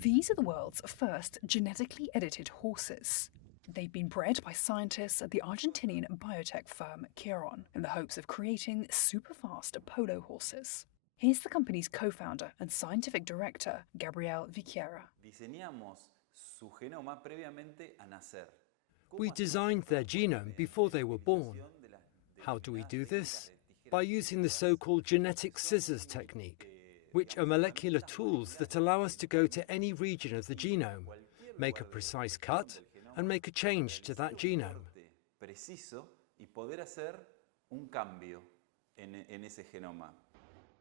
These are the world's first genetically edited horses. They've been bred by scientists at the Argentinian biotech firm Chiron in the hopes of creating super-fast polo horses. Here's the company's co-founder and scientific director, Gabriel Viqueira. We designed their genome before they were born. How do we do this? By using the so-called genetic scissors technique, which are molecular tools that allow us to go to any region of the genome, make a precise cut, and make a change to that genome.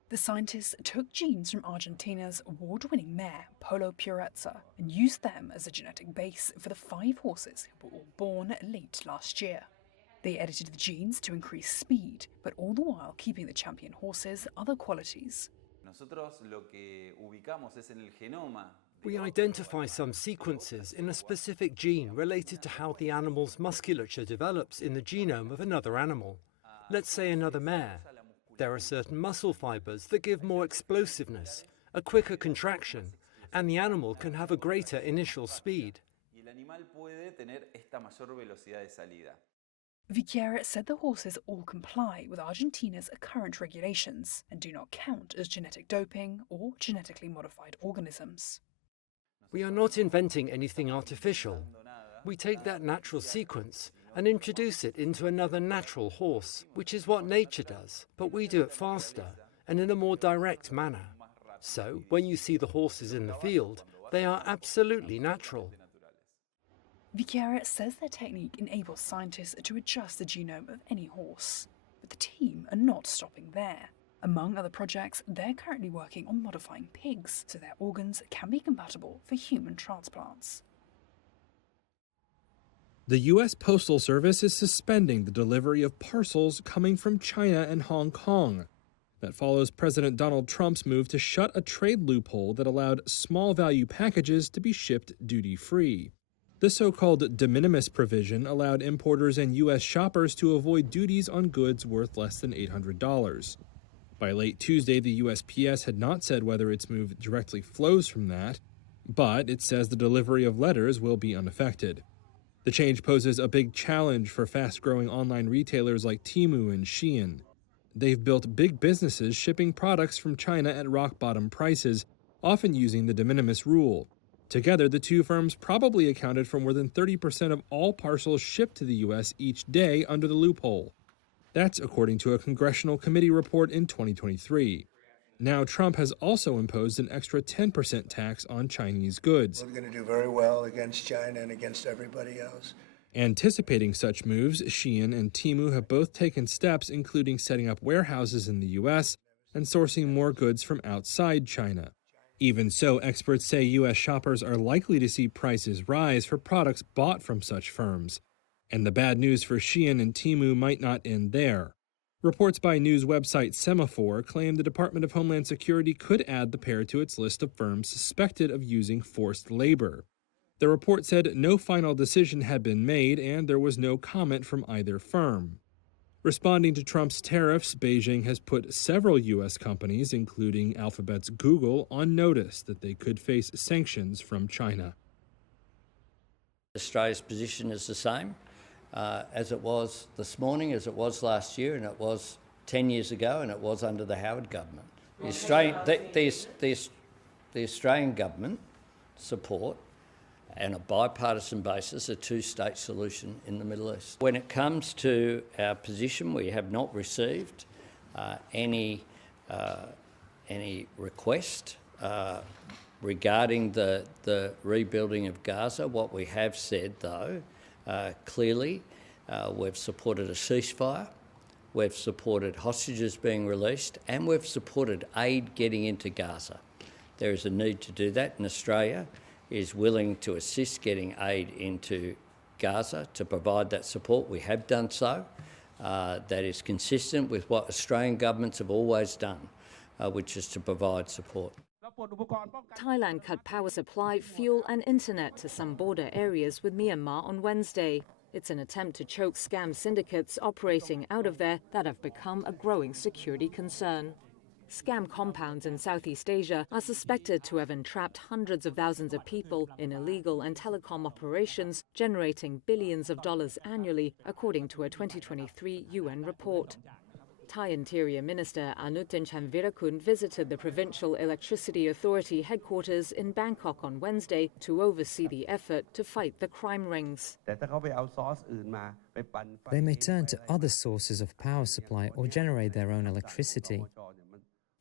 The scientists took genes from Argentina's award-winning mare, Polo Purezza, and used them as a genetic base for the 5 horses who were all born late last year. They edited the genes to increase speed, but all the while keeping the champion horses' other qualities. We identify some sequences in a specific gene related to how the animal's musculature develops in the genome of another animal. Let's say another mare. There are certain muscle fibers that give more explosiveness, a quicker contraction, and the animal can have a greater initial speed. Viqueira said the horses all comply with Argentina's current regulations and do not count as genetic doping or genetically modified organisms. We are not inventing anything artificial. We take that natural sequence and introduce it into another natural horse, which is what nature does, but we do it faster and in a more direct manner. So, when you see the horses in the field, they are absolutely natural. Viqueira says their technique enables scientists to adjust the genome of any horse, but the team are not stopping there. Among other projects, they're currently working on modifying pigs so their organs can be compatible for human transplants. The U.S. Postal Service is suspending the delivery of parcels coming from China and Hong Kong. That follows President Donald Trump's move to shut a trade loophole that allowed small-value packages to be shipped duty-free. The so-called de minimis provision allowed importers and U.S. shoppers to avoid duties on goods worth less than $800. By late Tuesday, the USPS had not said whether its move directly flows from that, but it says the delivery of letters will be unaffected. The change poses a big challenge for fast-growing online retailers like Temu and Shein. They've built big businesses shipping products from China at rock-bottom prices, often using the de minimis rule. Together, the two firms probably accounted for more than 30% of all parcels shipped to the U.S. each day under the loophole. That's according to a congressional committee report in 2023. Now, Trump has also imposed an extra 10% tax on Chinese goods. We're going to do very well against China and against everybody else. Anticipating such moves, Shein and Temu have both taken steps, including setting up warehouses in the U.S. and sourcing more goods from outside China. Even so, experts say U.S. shoppers are likely to see prices rise for products bought from such firms. And the bad news for Shein and Temu might not end there. Reports by news website Semaphore claim the Department of Homeland Security could add the pair to its list of firms suspected of using forced labor. The report said no final decision had been made and there was no comment from either firm. Responding to Trump's tariffs, Beijing has put several U.S. companies, including Alphabet's Google, on notice that they could face sanctions from China. Australia's position is the same as it was this morning, as it was last year, and it was 10 years ago, and it was under the Howard government. The Australian government support, on a bipartisan basis, a two-state solution in the Middle East. When it comes to our position, we have not received any request regarding the rebuilding of Gaza. What we have said, though, clearly, we've supported a ceasefire, we've supported hostages being released, and we've supported aid getting into Gaza. There is a need to do that, and Australia is willing to assist getting aid into Gaza to provide that support. We have done so. That is consistent with what Australian governments have always done, which is to provide support. Thailand cut power supply, fuel and internet to some border areas with Myanmar on Wednesday. It's an attempt to choke scam syndicates operating out of there that have become a growing security concern. Scam compounds in Southeast Asia are suspected to have entrapped hundreds of thousands of people in illegal and telecom operations, generating billions of dollars annually, according to a 2023 UN report. Thai Interior Minister Anutin Chanvirakul visited the Provincial Electricity Authority headquarters in Bangkok on Wednesday to oversee the effort to fight the crime rings. They may turn to other sources of power supply or generate their own electricity.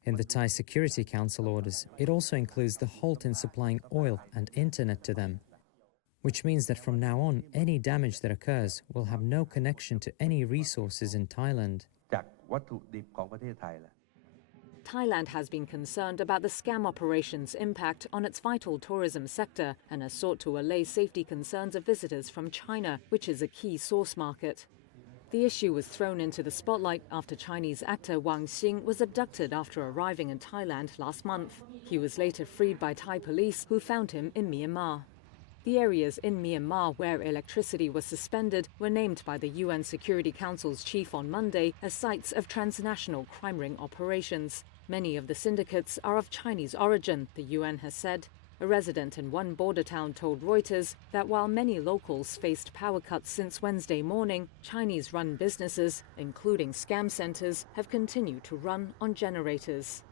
In the Thai Security Council orders, it also includes the halt in supplying oil and internet to them, which means that from now on, any damage that occurs will have no connection to any resources in Thailand. Thailand has been concerned about the scam operations' impact on its vital tourism sector and has sought to allay safety concerns of visitors from China, which is a key source market. The issue was thrown into the spotlight after Chinese actor Wang Xing was abducted after arriving in Thailand last month. He was later freed by Thai police, who found him in Myanmar. The areas in Myanmar where electricity was suspended were named by the UN Security Council's chief on Monday as sites of transnational crime ring operations. Many of the syndicates are of Chinese origin, the UN has said. A resident in one border town told Reuters that while many locals faced power cuts since Wednesday morning, Chinese-run businesses, including scam centers, have continued to run on generators.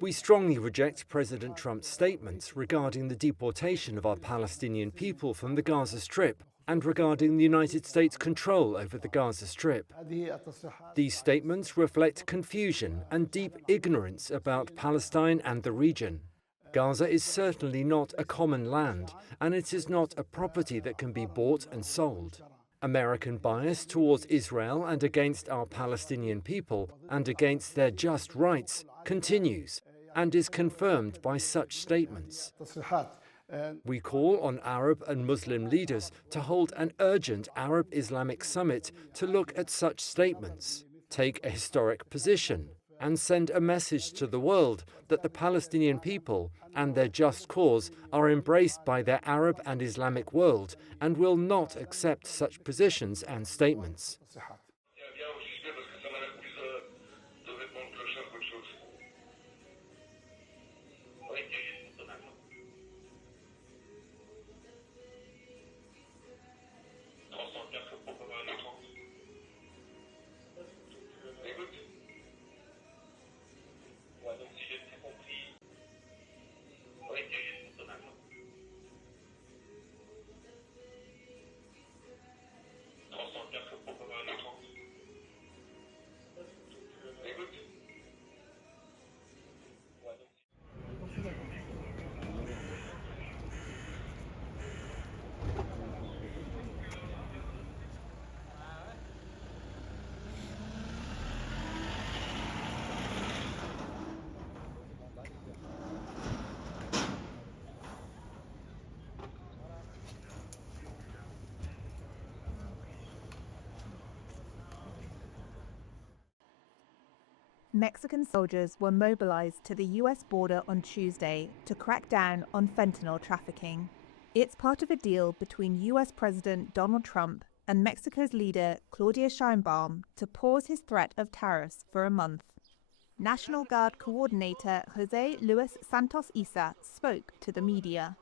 We strongly reject President Trump's statements regarding the deportation of our Palestinian people from the Gaza Strip and regarding the United States' control over the Gaza Strip. These statements reflect confusion and deep ignorance about Palestine and the region. Gaza is certainly not a common land, and it is not a property that can be bought and sold. American bias towards Israel and against our Palestinian people and against their just rights continues and is confirmed by such statements. We call on Arab and Muslim leaders to hold an urgent Arab-Islamic summit to look at such statements, take a historic position, and send a message to the world that the Palestinian people and their just cause are embraced by their Arab and Islamic world and will not accept such positions and statements. Mexican soldiers were mobilized to the US border on Tuesday to crack down on fentanyl trafficking. It's part of a deal between US President Donald Trump and Mexico's leader Claudia Sheinbaum to pause his threat of tariffs for a month. National Guard Coordinator Jose Luis Santos Isa spoke to the media.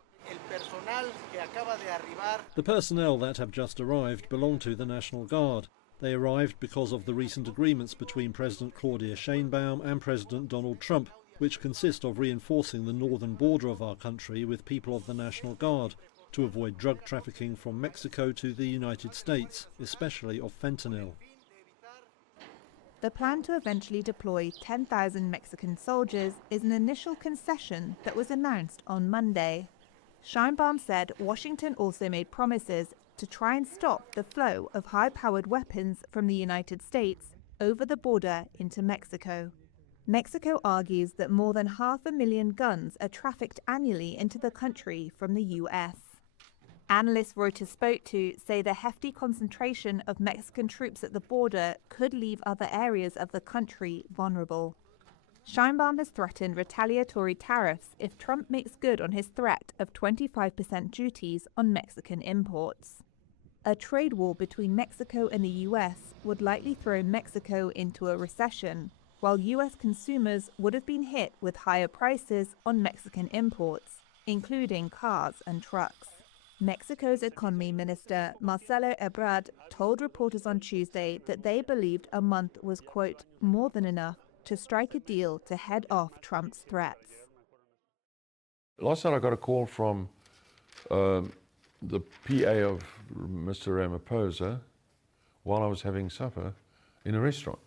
The personnel that have just arrived belong to the National Guard. They arrived because of the recent agreements between President Claudia Sheinbaum and President Donald Trump, which consist of reinforcing the northern border of our country with people of the National Guard to avoid drug trafficking from Mexico to the United States, especially of fentanyl. The plan to eventually deploy 10,000 Mexican soldiers is an initial concession that was announced on Monday. Sheinbaum said Washington also made promises to try and stop the flow of high-powered weapons from the United States over the border into Mexico. Mexico argues that more than 500,000 guns are trafficked annually into the country from the US. Analysts Reuters spoke to say the hefty concentration of Mexican troops at the border could leave other areas of the country vulnerable. Scheinbaum has threatened retaliatory tariffs if Trump makes good on his threat of 25% duties on Mexican imports. A trade war between Mexico and the US would likely throw Mexico into a recession, while US consumers would have been hit with higher prices on Mexican imports, including cars and trucks. Mexico's economy minister, Marcelo Ebrard, told reporters on Tuesday that they believed a month was, quote, more than enough to strike a deal to head off Trump's threats. Last night I got a call from the PA of Mr. Ramaphosa while I was having supper in a restaurant,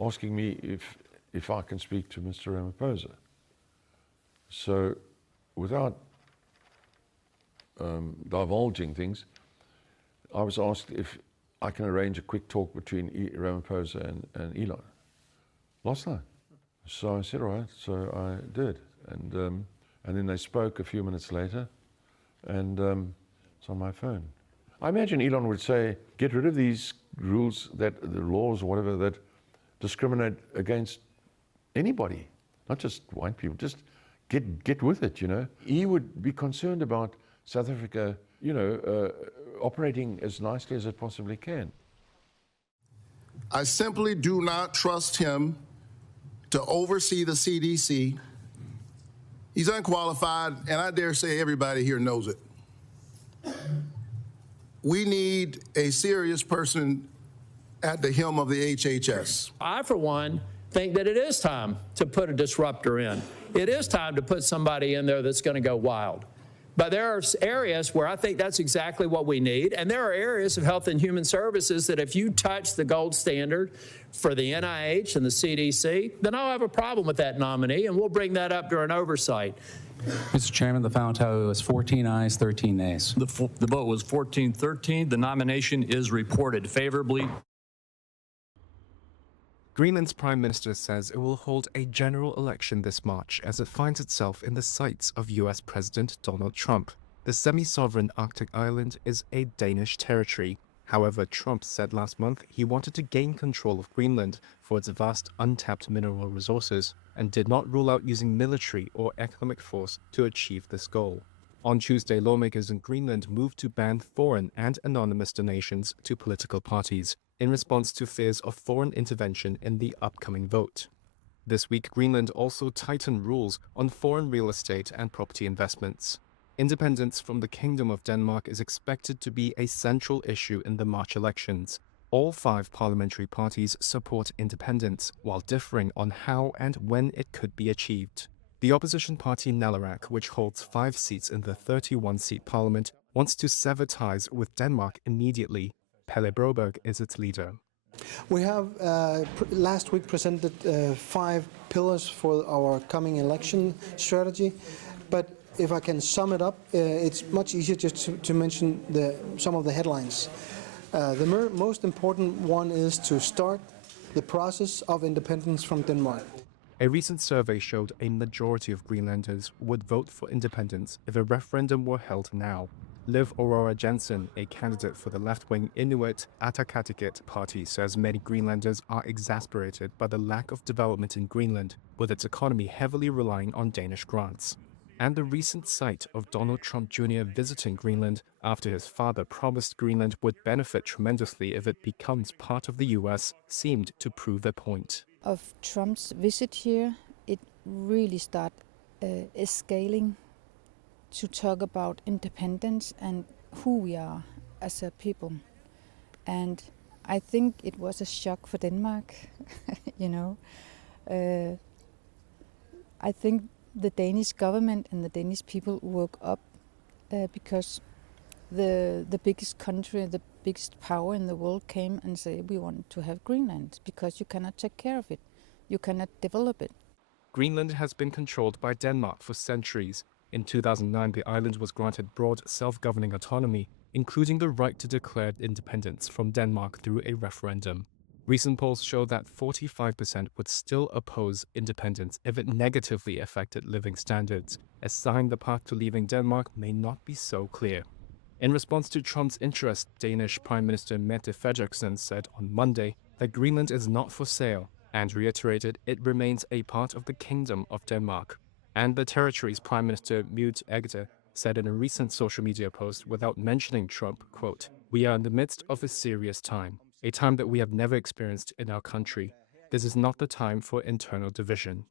asking me if I can speak to Mr. Ramaphosa. So without divulging things, I was asked if I can arrange a quick talk between Ramaphosa and Elon last night. So I said, all right, so I did. And then they spoke a few minutes later, and it's on my phone. I imagine Elon would say, get rid of these rules, the laws or whatever, that discriminate against anybody, not just white people, just get with it, you know. He would be concerned about South Africa, operating as nicely as it possibly can. I simply do not trust him to oversee the CDC. He's unqualified, and I dare say everybody here knows it. We need a serious person at the helm of the HHS. I, for one, think that it is time to put a disruptor in. It is time to put somebody in there that's going to go wild. But there are areas where I think that's exactly what we need. And there are areas of health and human services that if you touch the gold standard for the NIH and the CDC, then I'll have a problem with that nominee, and we'll bring that up during oversight. Mr. Chairman, the final tally was 14 ayes, 13 nays. The vote was 14-13. The nomination is reported favorably. Greenland's Prime Minister says it will hold a general election this March as it finds itself in the sights of US President Donald Trump. The semi-sovereign Arctic island is a Danish territory. However, Trump said last month he wanted to gain control of Greenland for its vast untapped mineral resources and did not rule out using military or economic force to achieve this goal. On Tuesday, lawmakers in Greenland moved to ban foreign and anonymous donations to political parties in response to fears of foreign intervention in the upcoming vote. This week, Greenland also tightened rules on foreign real estate and property investments. Independence from the Kingdom of Denmark is expected to be a central issue in the March elections. All 5 parliamentary parties support independence, while differing on how and when it could be achieved. The opposition party Nalarak, which holds 5 seats in the 31-seat parliament, wants to sever ties with Denmark immediately. Pelle Broberg is its leader. We have last week presented 5 pillars for our coming election strategy, but if I can sum it up, it's much easier just to mention some of the headlines. The most important one is to start the process of independence from Denmark. A recent survey showed a majority of Greenlanders would vote for independence if a referendum were held now. Liv Aurora Jensen, a candidate for the left-wing Inuit Ataqatigiit party, says many Greenlanders are exasperated by the lack of development in Greenland, with its economy heavily relying on Danish grants. And the recent sight of Donald Trump Jr. visiting Greenland after his father promised Greenland would benefit tremendously if it becomes part of the US seemed to prove their point. Of Trump's visit here, it really started escalating to talk about independence and who we are as a people. And I think it was a shock for Denmark, I think the Danish government and the Danish people woke up because the biggest country, the biggest power in the world came and said, we want to have Greenland because you cannot take care of it. You cannot develop it. Greenland has been controlled by Denmark for centuries. In 2009, the island was granted broad self-governing autonomy, including the right to declare independence from Denmark through a referendum. Recent polls show that 45% would still oppose independence if it negatively affected living standards, a sign the path to leaving Denmark may not be so clear. In response to Trump's interest, Danish Prime Minister Mette Frederiksen said on Monday that Greenland is not for sale, and reiterated it remains a part of the Kingdom of Denmark. And the territory's Prime Minister Mute Egde said in a recent social media post without mentioning Trump, quote, "We are in the midst of a serious time, a time that we have never experienced in our country. This is not the time for internal division."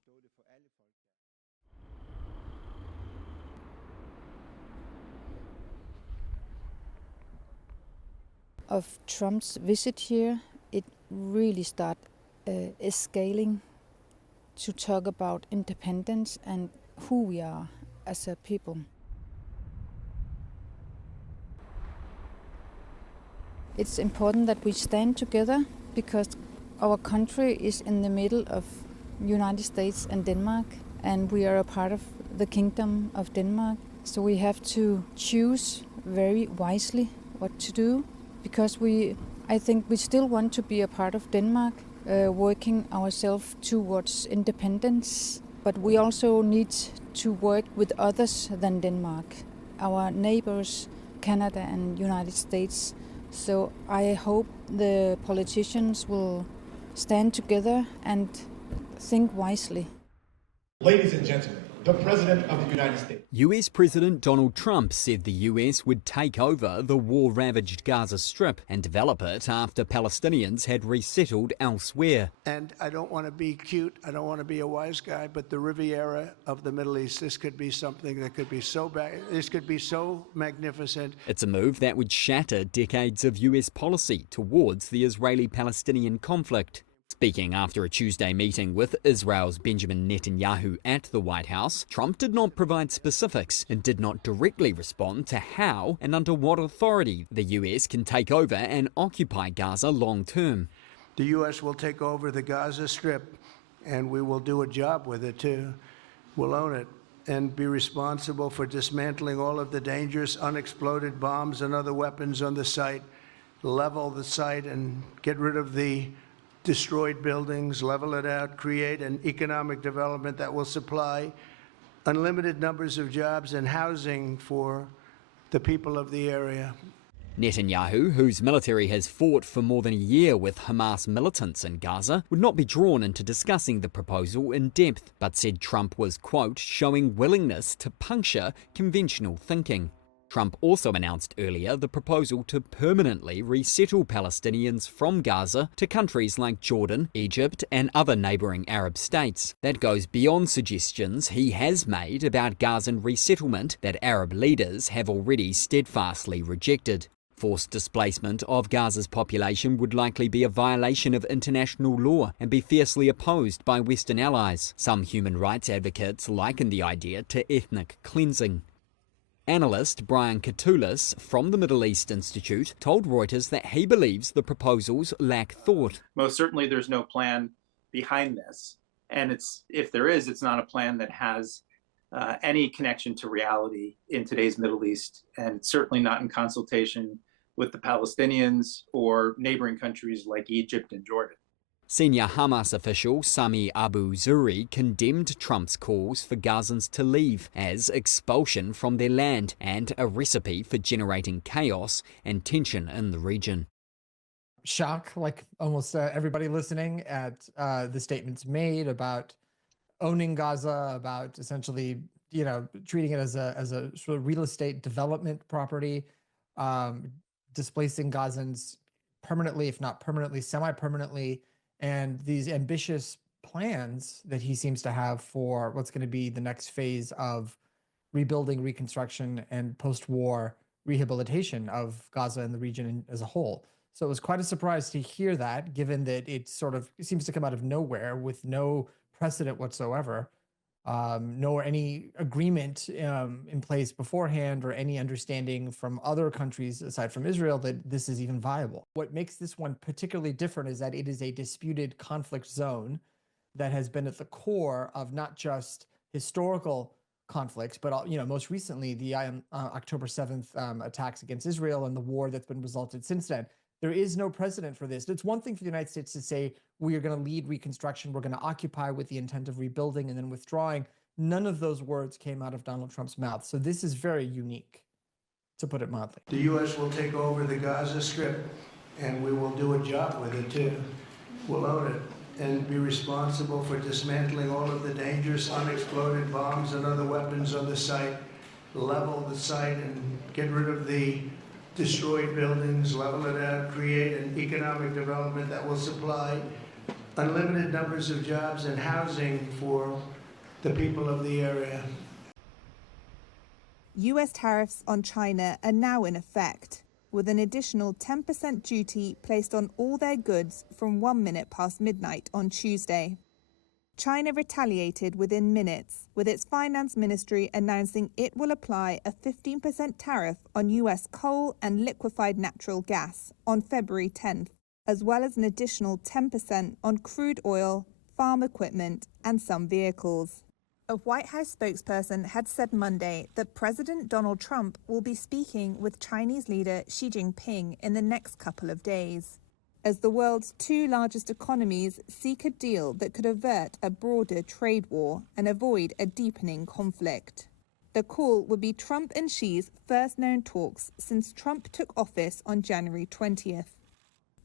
Of Trump's visit here, it really started escalating to talk about independence and who we are as a people. It's important that we stand together because our country is in the middle of United States and Denmark, and we are a part of the Kingdom of Denmark. So we have to choose very wisely what to do, because I think we still want to be a part of Denmark, working ourselves towards independence, but we also need to work with others than Denmark, our neighbors, Canada and United States. So I hope the politicians will stand together and think wisely. Ladies and gentlemen, the President of the United States. US President Donald Trump said the US would take over the war-ravaged Gaza Strip and develop it after Palestinians had resettled elsewhere. And I don't want to be cute, I don't want to be a wise guy, but the Riviera of the Middle East, this could be something that could be so bad, this could be so magnificent. It's a move that would shatter decades of US policy towards the Israeli-Palestinian conflict. Speaking after a Tuesday meeting with Israel's Benjamin Netanyahu at the White House, Trump did not provide specifics and did not directly respond to how and under what authority the US can take over and occupy Gaza long term. The U.S. will take over the Gaza Strip, and we will do a job with it too. We'll own it and be responsible for dismantling all of the dangerous unexploded bombs and other weapons on the site, level the site and get rid of the destroyed buildings, level it out, create an economic development that will supply unlimited numbers of jobs and housing for the people of the area. Netanyahu, whose military has fought for more than a year with Hamas militants in Gaza, would not be drawn into discussing the proposal in depth, but said Trump was, quote, showing willingness to puncture conventional thinking. Trump also announced earlier the proposal to permanently resettle Palestinians from Gaza to countries like Jordan, Egypt, and other neighbouring Arab states. That goes beyond suggestions he has made about Gazan resettlement that Arab leaders have already steadfastly rejected. Forced displacement of Gaza's population would likely be a violation of international law and be fiercely opposed by Western allies. Some human rights advocates liken the idea to ethnic cleansing. Analyst Brian Katulis from the Middle East Institute told Reuters that he believes the proposals lack thought. Most certainly there's no plan behind this. And if there is, it's not a plan that has any connection to reality in today's Middle East, and it's certainly not in consultation with the Palestinians or neighboring countries like Egypt and Jordan. Senior Hamas official Sami Abu Zuri condemned Trump's calls for Gazans to leave as expulsion from their land and a recipe for generating chaos and tension in the region. Shock, like almost everybody listening, at the statements made about owning Gaza, about essentially, treating it as a sort of real estate development property, displacing Gazans permanently, if not permanently, semi-permanently, and these ambitious plans that he seems to have for what's going to be the next phase of rebuilding, reconstruction, and post-war rehabilitation of Gaza and the region as a whole. So it was quite a surprise to hear that, given that it seems to come out of nowhere with no precedent whatsoever, nor any agreement in place beforehand or any understanding from other countries aside from Israel that this is even viable. What makes this one particularly different is that it is a disputed conflict zone that has been at the core of not just historical conflicts, but most recently the October 7th attacks against Israel and the war that's been resulted since then. There is no precedent for this. It's one thing for the United States to say, we are going to lead reconstruction, we're going to occupy with the intent of rebuilding and then withdrawing. None of those words came out of Donald Trump's mouth. So this is very unique, to put it mildly. The U.S. will take over the Gaza Strip, and we will do a job with it too. We'll own it and be responsible for dismantling all of the dangerous unexploded bombs and other weapons on the site, level the site and get rid of the destroyed buildings, level it out, create an economic development that will supply unlimited numbers of jobs and housing for the people of the area. US tariffs on China are now in effect, with an additional 10% duty placed on all their goods from 1 minute past midnight on Tuesday. China retaliated within minutes, with its finance ministry announcing it will apply a 15% tariff on US coal and liquefied natural gas on February 10th, as well as an additional 10% on crude oil, farm equipment, and some vehicles. A White House spokesperson had said Monday that President Donald Trump will be speaking with Chinese leader Xi Jinping in the next couple of days, as the world's two largest economies seek a deal that could avert a broader trade war and avoid a deepening conflict. The call would be Trump and Xi's first known talks since Trump took office on January 20th.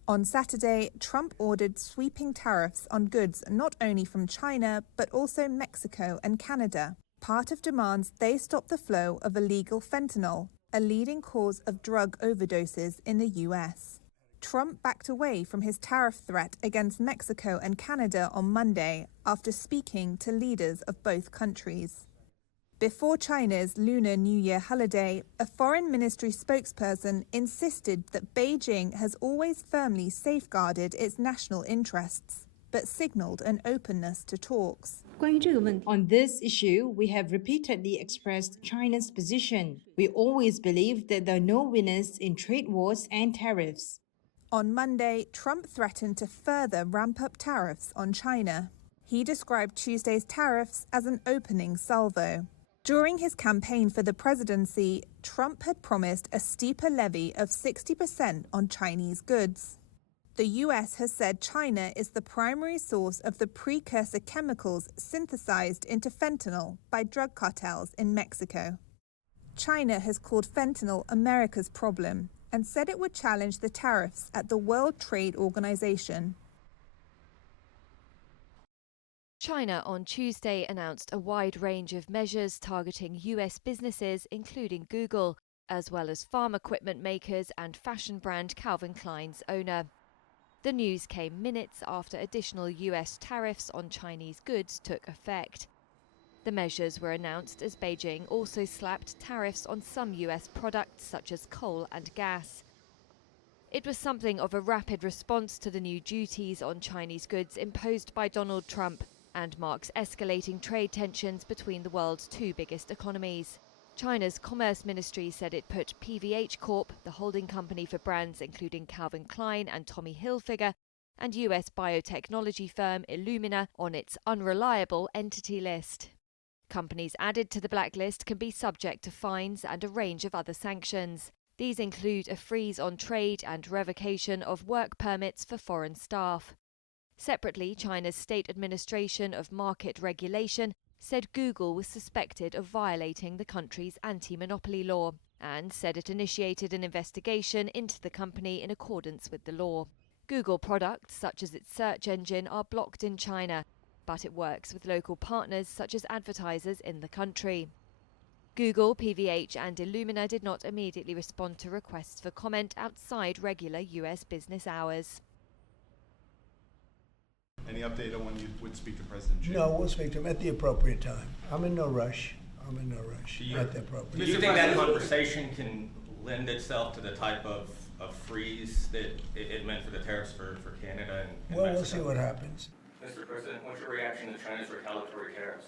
On Saturday, Trump ordered sweeping tariffs on goods not only from China, but also Mexico and Canada, part of demands they stop the flow of illegal fentanyl, a leading cause of drug overdoses in the US. Trump backed away from his tariff threat against Mexico and Canada on Monday after speaking to leaders of both countries. Before China's Lunar New Year holiday, a foreign ministry spokesperson insisted that Beijing has always firmly safeguarded its national interests, but signaled an openness to talks. On this issue, we have repeatedly expressed China's position. We always believe that there are no winners in trade wars and tariffs. On Monday, Trump threatened to further ramp up tariffs on China. He described Tuesday's tariffs as an opening salvo. During his campaign for the presidency, Trump had promised a steeper levy of 60% on Chinese goods. The US has said China is the primary source of the precursor chemicals synthesized into fentanyl by drug cartels in Mexico. China has called fentanyl America's problem and said it would challenge the tariffs at the World Trade Organization. China on Tuesday announced a wide range of measures targeting US businesses, including Google, as well as farm equipment makers and fashion brand Calvin Klein's owner. The news came minutes after additional US tariffs on Chinese goods took effect. The measures were announced as Beijing also slapped tariffs on some US products such as coal and gas. It was something of a rapid response to the new duties on Chinese goods imposed by Donald Trump, and marks escalating trade tensions between the world's two biggest economies. China's Commerce Ministry said it put PVH Corp, the holding company for brands including Calvin Klein and Tommy Hilfiger, and US biotechnology firm Illumina on its unreliable entity list. Companies added to the blacklist can be subject to fines and a range of other sanctions. These include a freeze on trade and revocation of work permits for foreign staff. Separately, China's State Administration of Market Regulation said Google was suspected of violating the country's anti-monopoly law and said it initiated an investigation into the company in accordance with the law. Google products, such as its search engine, are blocked in China, but it works with local partners such as advertisers in the country. Google, PVH and Illumina did not immediately respond to requests for comment outside regular US business hours. Any update on when you would speak to President Xi? No, we'll speak to him at the appropriate time. I'm in no rush. At the appropriate Do you think that conversation can lend itself to the type of freeze that it meant for the tariffs for Canada and Well, Mexico? we'll see what happens. Mr. President, what's your reaction to China's retaliatory tariffs?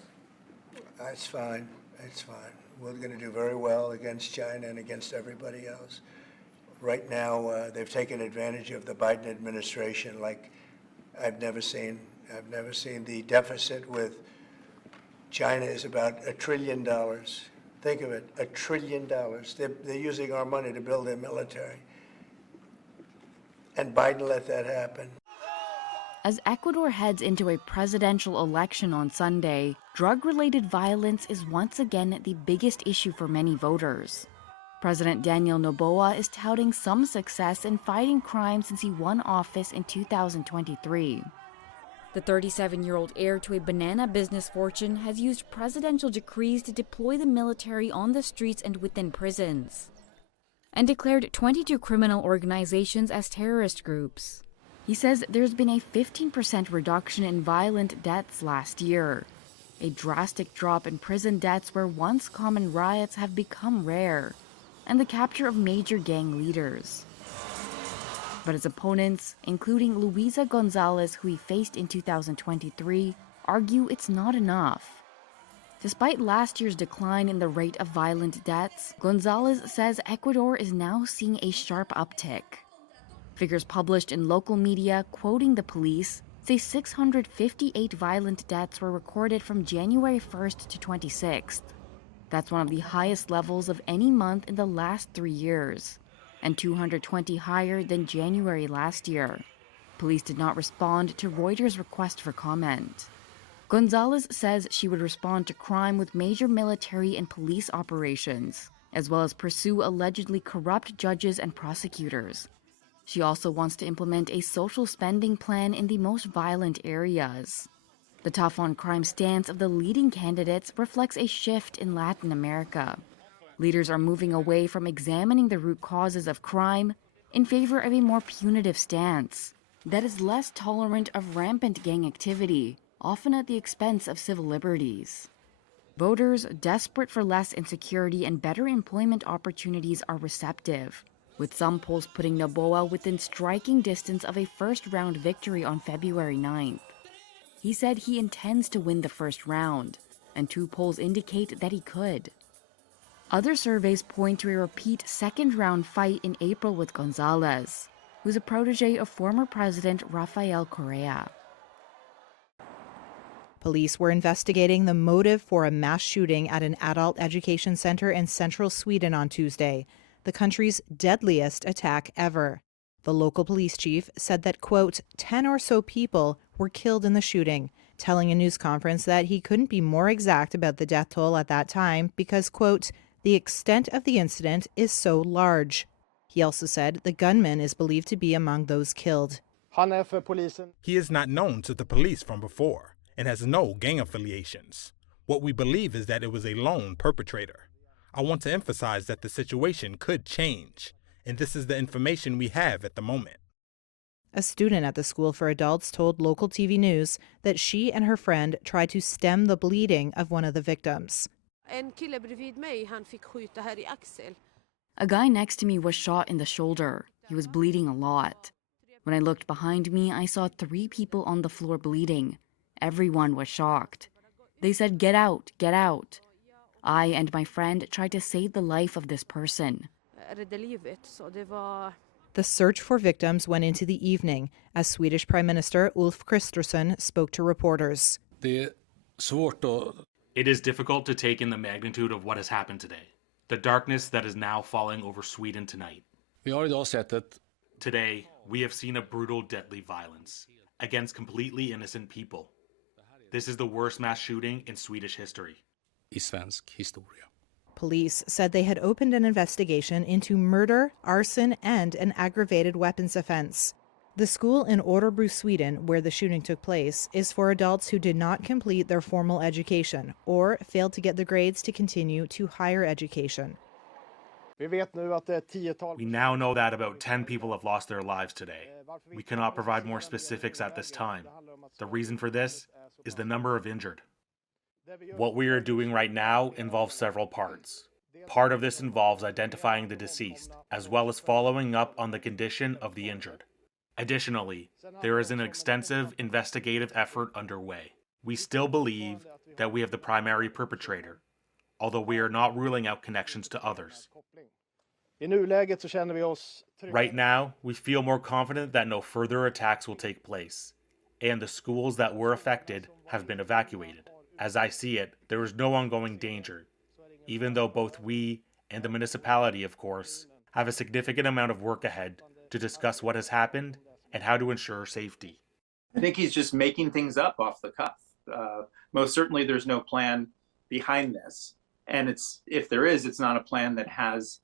It's fine. It's fine. We're going to do very well against China and against everybody else. Right now, they've taken advantage of the Biden administration like I've never seen. I've never seen. The deficit with China is about $1 trillion. Think of it, $1 trillion. They're using our money to build their military. And Biden let that happen. As Ecuador heads into a presidential election on Sunday, drug-related violence is once again the biggest issue for many voters. President Daniel Noboa is touting some success in fighting crime since he won office in 2023. The 37-year-old heir to a banana business fortune has used presidential decrees to deploy the military on the streets and within prisons, and declared 22 criminal organizations as terrorist groups. He says there's been a 15% reduction in violent deaths last year, a drastic drop in prison deaths where once common riots have become rare, and the capture of major gang leaders. But his opponents, including Luisa Gonzalez, who he faced in 2023, argue it's not enough. Despite last year's decline in the rate of violent deaths, Gonzalez says Ecuador is now seeing a sharp uptick. Figures published in local media, quoting the police, say 658 violent deaths were recorded from January 1st to 26th. That's one of the highest levels of any month in the last 3 years, and 220 higher than January last year. Police did not respond to Reuters' request for comment. Gonzalez says she would respond to crime with major military and police operations, as well as pursue allegedly corrupt judges and prosecutors. She also wants to implement a social spending plan in the most violent areas. The tough-on-crime stance of the leading candidates reflects a shift in Latin America. Leaders are moving away from examining the root causes of crime in favor of a more punitive stance that is less tolerant of rampant gang activity, often at the expense of civil liberties. Voters, desperate for less insecurity and better employment opportunities, are receptive, with some polls putting Noboa within striking distance of a first-round victory on February 9th. He said he intends to win the first round, and 2 polls indicate that he could. Other surveys point to a repeat second-round fight in April with Gonzalez, who's a protege of former President Rafael Correa. Police were investigating the motive for a mass shooting at an adult education center in central Sweden on Tuesday, the country's deadliest attack ever. The local police chief said that, quote, 10 or so people were killed in the shooting, telling a news conference that he couldn't be more exact about the death toll at that time because, quote, the extent of the incident is so large. He also said the gunman is believed to be among those killed. He is not known to the police from before and has no gang affiliations. What we believe is that it was a lone perpetrator. I want to emphasize that the situation could change, and this is the information we have at the moment. A student at the school for adults told local TV news that she and her friend tried to stem the bleeding of one of the victims. A guy next to me was shot in the shoulder. He was bleeding a lot. When I looked behind me, I saw 3 people on the floor bleeding. Everyone was shocked. They said, "Get out, get out." I and my friend tried to save the life of this person. The search for victims went into the evening as Swedish Prime Minister Ulf Kristersson spoke to reporters. It is difficult to take in the magnitude of what has happened today. The darkness that is now falling over Sweden tonight. Today, we have seen a brutal, deadly violence against completely innocent people. This is the worst mass shooting in Swedish history. Police said they had opened an investigation into murder, arson, and an aggravated weapons offense. The school in Örebro, Sweden, where the shooting took place, is for adults who did not complete their formal education or failed to get the grades to continue to higher education. We now know that about 10 people have lost their lives today. We cannot provide more specifics at this time. The reason for this is the number of injured. What we are doing right now involves several parts. Part of this involves identifying the deceased, as well as following up on the condition of the injured. Additionally, there is an extensive investigative effort underway. We still believe that we have the primary perpetrator, although we are not ruling out connections to others. Right now, we feel more confident that no further attacks will take place, and the schools that were affected have been evacuated. As I see it, there is no ongoing danger, even though both we and the municipality, of course, have a significant amount of work ahead to discuss what has happened and how to ensure safety. I think he's just making things up off the cuff. Most certainly there's no plan behind this. And if there is, it's not a plan that has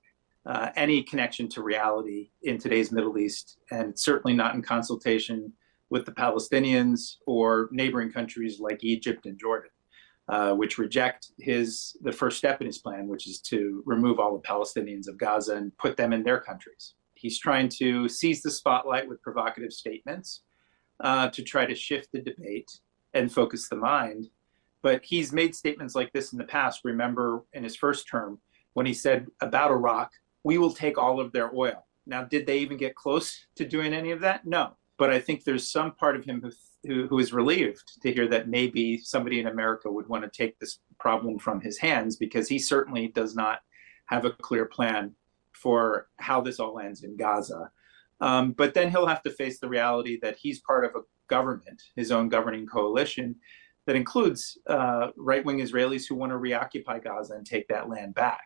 any connection to reality in today's Middle East, and it's certainly not in consultation with the Palestinians or neighboring countries like Egypt and Jordan, which reject the first step in his plan, which is to remove all the Palestinians of Gaza and put them in their countries. He's trying to seize the spotlight with provocative statements to try to shift the debate and focus the mind. But he's made statements like this in the past. Remember in his first term when he said about Iraq, we will take all of their oil. Now, did they even get close to doing any of that? No. But I think there's some part of him who is relieved to hear that maybe somebody in America would want to take this problem from his hands, because he certainly does not have a clear plan for how this all ends in Gaza. But then he'll have to face the reality that he's part of a government, his own governing coalition, that includes right-wing Israelis who want to reoccupy Gaza and take that land back.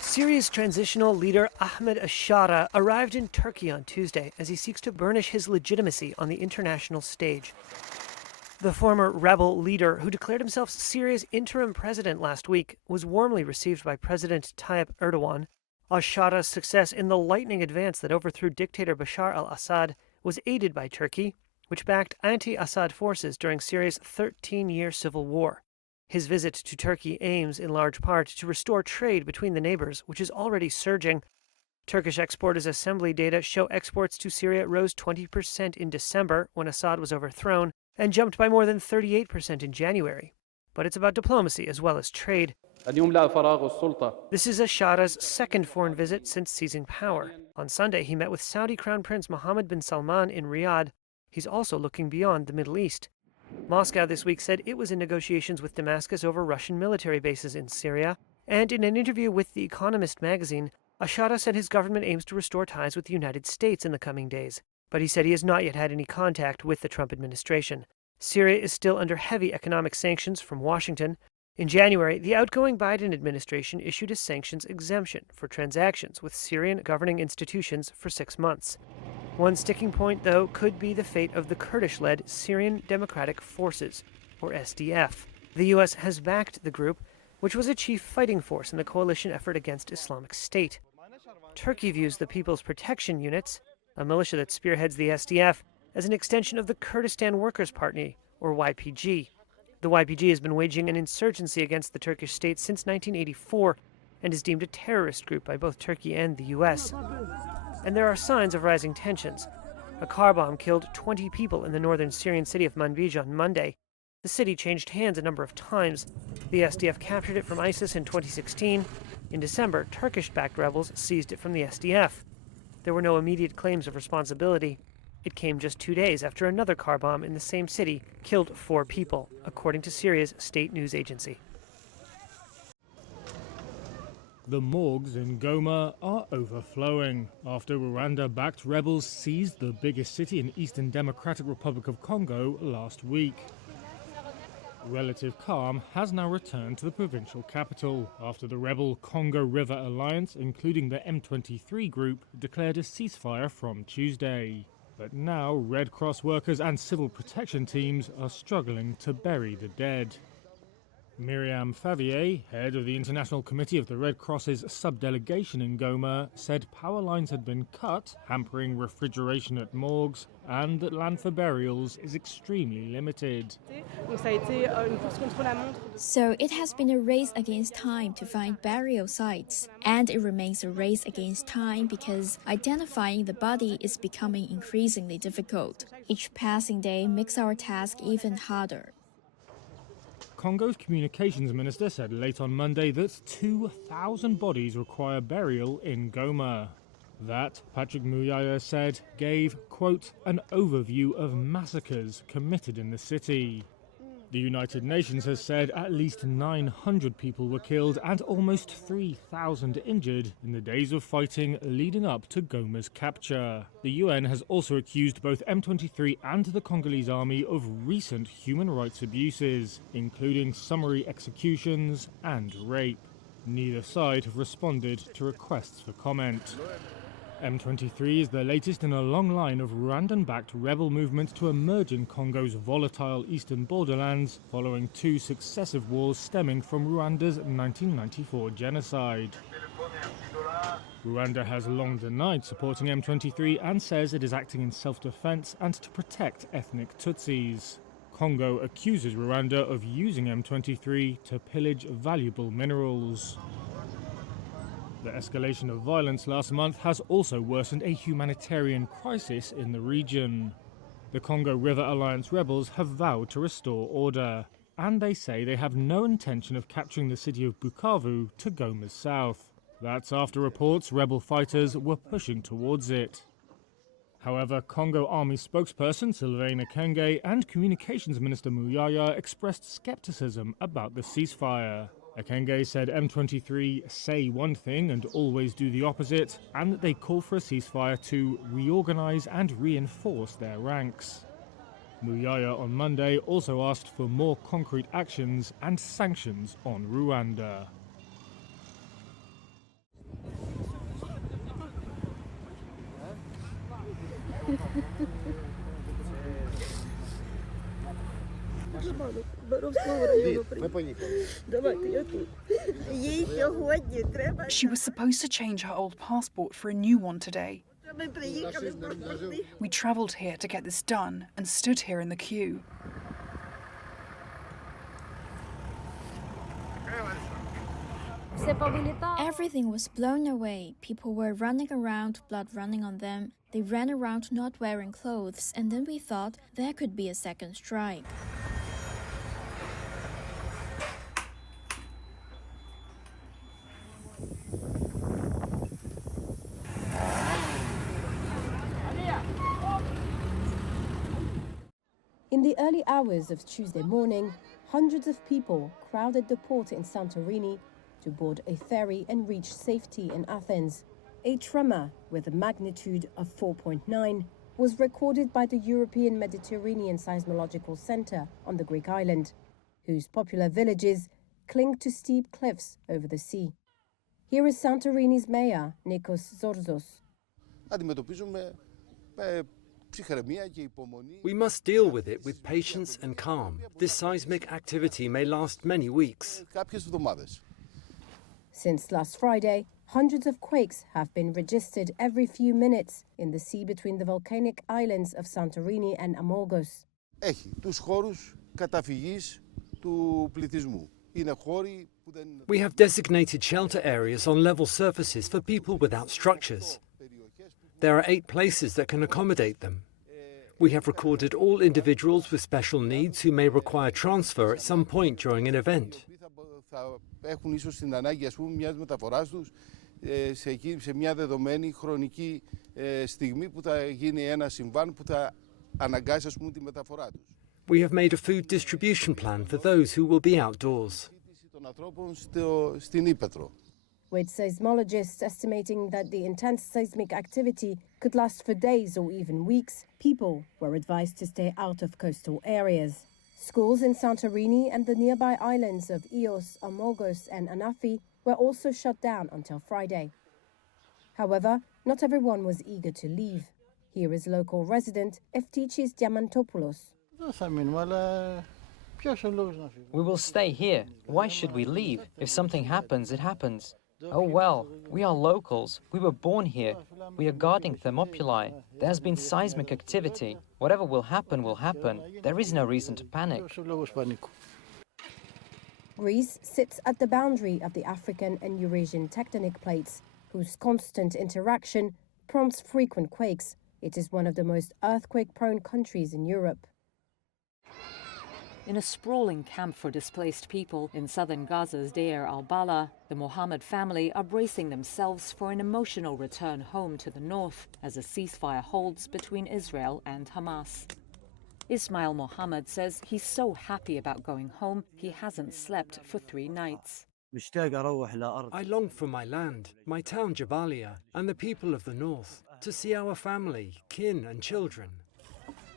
Syria's transitional leader Ahmed Ashara arrived in Turkey on Tuesday as he seeks to burnish his legitimacy on the international stage. The former rebel leader, who declared himself Syria's interim president last week, was warmly received by President Tayyip Erdogan. Ashara's success in the lightning advance that overthrew dictator Bashar al-Assad was aided by Turkey, which backed anti-Assad forces during Syria's 13-year civil war. His visit to Turkey aims, in large part, to restore trade between the neighbors, which is already surging. Turkish Exporters Assembly data show exports to Syria rose 20% in December, when Assad was overthrown, and jumped by more than 38% in January. But it's about diplomacy as well as trade. This is Ashara's second foreign visit since seizing power. On Sunday, he met with Saudi Crown Prince Mohammed bin Salman in Riyadh. He's also looking beyond the Middle East. Moscow this week said it was in negotiations with Damascus over Russian military bases in Syria. And in an interview with The Economist magazine, Ashara said his government aims to restore ties with the United States in the coming days. But he said he has not yet had any contact with the Trump administration. Syria is still under heavy economic sanctions from Washington. In January, the outgoing Biden administration issued a sanctions exemption for transactions with Syrian governing institutions for 6 months. One sticking point, though, could be the fate of the Kurdish-led Syrian Democratic Forces, or SDF. The U.S. has backed the group, which was a chief fighting force in the coalition effort against Islamic State. Turkey views the People's Protection Units, a militia that spearheads the SDF, as an extension of the Kurdistan Workers' Party, or YPG. The YPG has been waging an insurgency against the Turkish state since 1984 and is deemed a terrorist group by both Turkey and the U.S. And there are signs of rising tensions. A car bomb killed 20 people in the northern Syrian city of Manbij on Monday. The city changed hands a number of times. The SDF captured it from ISIS in 2016. In December, Turkish-backed rebels seized it from the SDF. There were no immediate claims of responsibility. It came just 2 days after another car bomb in the same city killed 4 people, according to Syria's state news agency. The morgues in Goma are overflowing after Rwanda-backed rebels seized the biggest city in Eastern Democratic Republic of Congo last week. Relative calm has now returned to the provincial capital after the rebel Congo River Alliance, including the M23 group, declared a ceasefire from Tuesday. But now Red Cross workers and civil protection teams are struggling to bury the dead. Myriam Favier, head of the International Committee of the Red Cross's sub-delegation in Goma, said power lines had been cut, hampering refrigeration at morgues, and that land for burials is extremely limited. So it has been a race against time to find burial sites, and it remains a race against time because identifying the body is becoming increasingly difficult. Each passing day makes our task even harder. Congo's communications minister said late on Monday that 2,000 bodies require burial in Goma. That, Patrick Muyaya said, gave, quote, an overview of massacres committed in the city. The United Nations has said at least 900 people were killed and almost 3,000 injured in the days of fighting leading up to Goma's capture. The UN has also accused both M23 and the Congolese army of recent human rights abuses, including summary executions and rape. Neither side have responded to requests for comment. M23 is the latest in a long line of Rwandan-backed rebel movements to emerge in Congo's volatile eastern borderlands following 2 successive wars stemming from Rwanda's 1994 genocide. Rwanda has long denied supporting M23 and says it is acting in self-defense and to protect ethnic Tutsis. Congo accuses Rwanda of using M23 to pillage valuable minerals. The escalation of violence last month has also worsened a humanitarian crisis in the region. The Congo River Alliance rebels have vowed to restore order, and they say they have no intention of capturing the city of Bukavu to Goma's south. That's after reports rebel fighters were pushing towards it. However, Congo Army spokesperson Sylvain Ekenge and Communications Minister Muyaya expressed skepticism about the ceasefire. Ekenge said M23 say one thing and always do the opposite, and that they call for a ceasefire to reorganize and reinforce their ranks. Muyaya on Monday also asked for more concrete actions and sanctions on Rwanda. She was supposed to change her old passport for a new one today. We travelled here to get this done and stood here in the queue. Everything was blown away. People were running around, blood running on them. They ran around not wearing clothes, and then we thought there could be a second strike. In the early hours of Tuesday morning, hundreds of people crowded the port in Santorini to board a ferry and reach safety in Athens. A tremor with a magnitude of 4.9 was recorded by the European Mediterranean Seismological Center on the Greek island, whose popular villages cling to steep cliffs over the sea. Here is Santorini's mayor, Nikos Zorzos. We must deal with it with patience and calm. This seismic activity may last many weeks. Since last Friday, hundreds of quakes have been registered every few minutes in the sea between the volcanic islands of Santorini and Amorgos. We have designated shelter areas on level surfaces for people without structures. There are 8 places that can accommodate them. We have recorded all individuals with special needs who may require transfer at some point during an event. We have made a food distribution plan for those who will be outdoors. With seismologists estimating that the intense seismic activity could last for days or even weeks, people were advised to stay out of coastal areas. Schools in Santorini and the nearby islands of Ios, Amorgos and Anafi were also shut down until Friday. However, not everyone was eager to leave. Here is local resident Eftichis Diamantopoulos. We will stay here. Why should we leave? If something happens, it happens. Oh well, we are locals. We were born here. We are guarding Thermopylae. There has been seismic activity. Whatever will happen, will happen. There is no reason to panic. Greece sits at the boundary of the African and Eurasian tectonic plates, whose constant interaction prompts frequent quakes. It is one of the most earthquake-prone countries in Europe. In a sprawling camp for displaced people in southern Gaza's Deir al-Bala, the Mohammed family are bracing themselves for an emotional return home to the north as a ceasefire holds between Israel and Hamas. Ismail Mohammed says he's so happy about going home he hasn't slept for 3 nights. I long for my land, my town Jabalia, and the people of the north, to see our family, kin and children.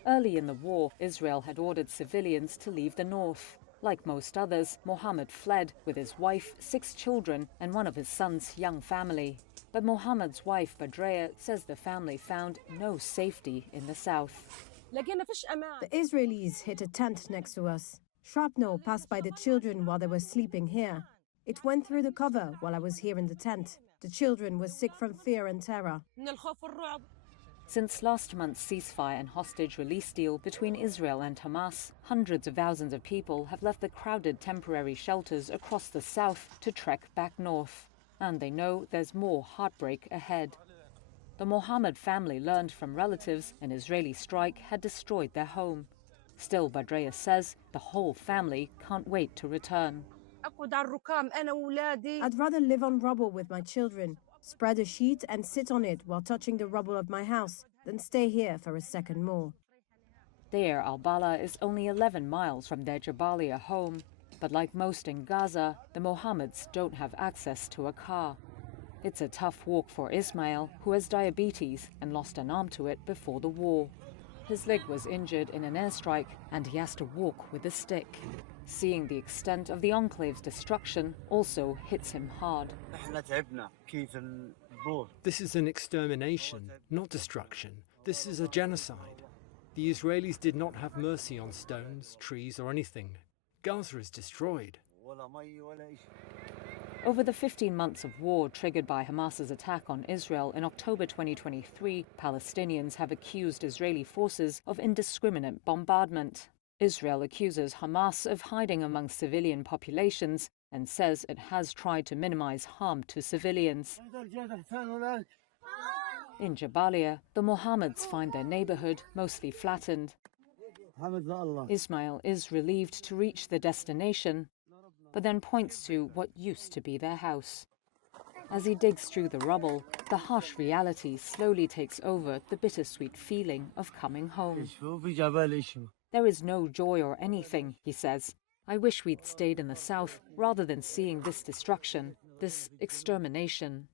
Early in the war, Israel had ordered civilians to leave the north. Like most others, Mohammed fled with his wife, 6 children, and one of his son's young family. But Mohammed's wife, Badrea, says the family found no safety in the south. The Israelis hit a tent next to us. Shrapnel passed by the children while they were sleeping here. It went through the cover while I was here in the tent. The children were sick from fear and terror. Since last month's ceasefire and hostage release deal between Israel and Hamas, hundreds of thousands of people have left the crowded temporary shelters across the south to trek back north. And they know there's more heartbreak ahead. The Mohammed family learned from relatives an Israeli strike had destroyed their home. Still, Badreya says the whole family can't wait to return. I'd rather live on rubble with my children, spread a sheet and sit on it while touching the rubble of my house, than stay here for a second more. Deir al-Bala is only 11 miles from their Jabalia home. But like most in Gaza, the Mohammeds don't have access to a car. It's a tough walk for Ismail, who has diabetes and lost an arm to it before the war. His leg was injured in an airstrike and he has to walk with a stick. Seeing the extent of the enclave's destruction also hits him hard. This is an extermination, not destruction. This is a genocide. The Israelis did not have mercy on stones, trees or anything. Gaza is destroyed. Over the 15 months of war triggered by Hamas's attack on Israel in October 2023, Palestinians have accused Israeli forces of indiscriminate bombardment. Israel accuses Hamas of hiding among civilian populations and says it has tried to minimize harm to civilians. In Jabalia, the Mohammeds find their neighborhood mostly flattened. Ismail is relieved to reach the destination, but then points to what used to be their house. As he digs through the rubble, the harsh reality slowly takes over the bittersweet feeling of coming home. There is no joy or anything, he says. I wish we'd stayed in the south rather than seeing this destruction, this extermination.